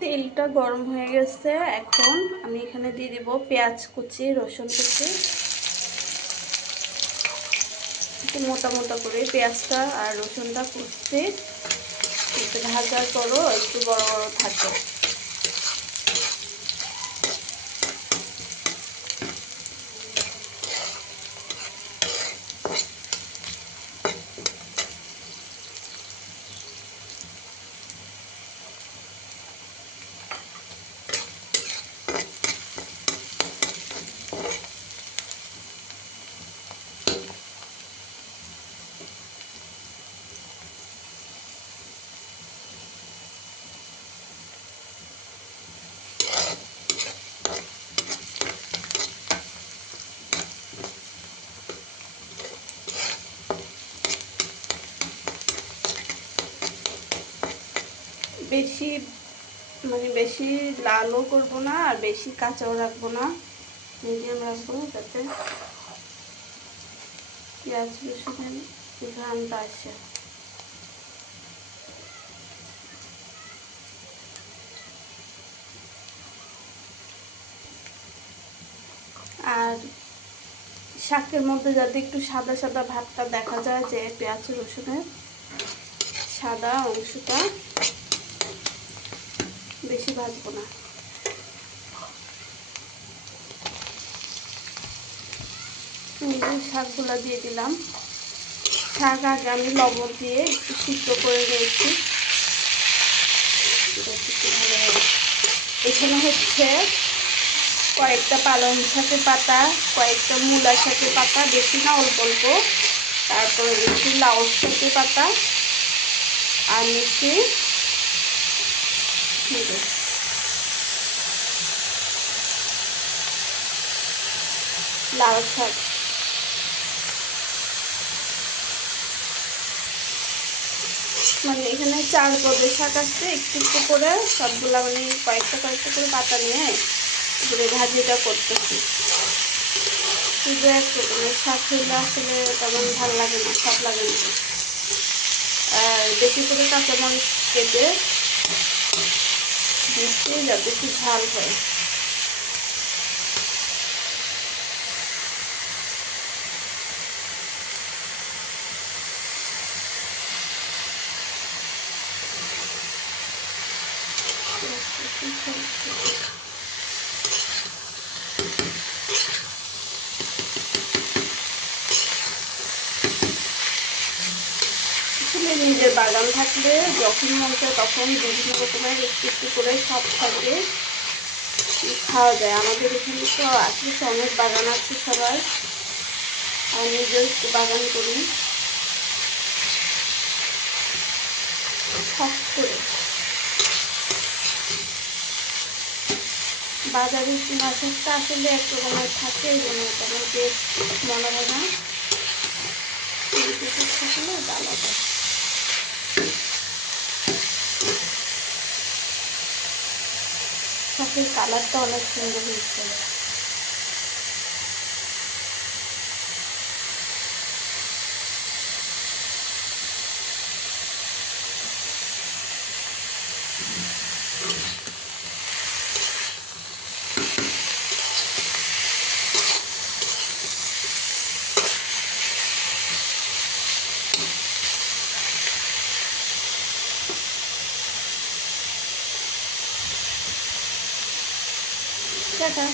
তেলটা গরম হয়ে গেছে। এখন আমি এখানে দিয়ে দিব পেঁয়াজ কুচি, রসুন কুচি। একটু মোটা মোটা করে পেঁয়াজটা আর রসুনটা কুচি, একটু ভাজার পরও একটু বড় বড় থাকে। বেশি বেশি লালও করব না আর বেশি কাঁচাও রাখবো না, মিডিয়াম রাখবো, যাতে পেঁয়াজ রসুনের ঘ্রাণটা আসে। আর শাকের মধ্যে যাতে একটু সাদা সাদা ভাবটা দেখা যায়, যে পেঁয়াজ রসুনের সাদা অংশটা, বেশি ভাজবো না। শাকগুলো দিয়ে দিলাম। শাক আগে আমি লবণ দিয়ে একটু সিদ্ধ করে নিয়েছি। এখানে হচ্ছে কয়েকটা পালং শাকের পাতা, কয়েকটা মূলা শাকের পাতা, বেশি না, অল্প অল্প। তারপরে নিচ্ছি লাউ শাকের পাতা, আর নিচ্ছি লাউ শাক। এখানে 4 পদের শাক আসছে, একটু একটু করে সবগুলা কয়েকটা কয়েকটা করে পাতা নিয়ে এবারে ভাজিটা করতেছি। শুধু এক রকমের শাক হইলে আসলে তেমন ভালো লাগে না, সব লাগে না। আর বেশি করে কাঁচামরিচ কেটে দিচ্ছি যাতে একটু ঝাল হয়। নিজের বাগান থাকলে যখন মন চায় তখন বিভিন্ন রকমের একটু একটু করে সব থাকে খাওয়া যায়। আমাদের এখানে তো আসলে অনেক বাগান আছে সবার, আর নিজেও একটু বাগান করি শখ করে। বাজারে কিনা শাকটা আসলে এক রকমের থাকে, এই জন্য তেমন টেস্ট মনে হয় না, থাকলে এটা আলাদা। শাকের কালারটা অনেক সুন্দর হয়েছে। টাটা।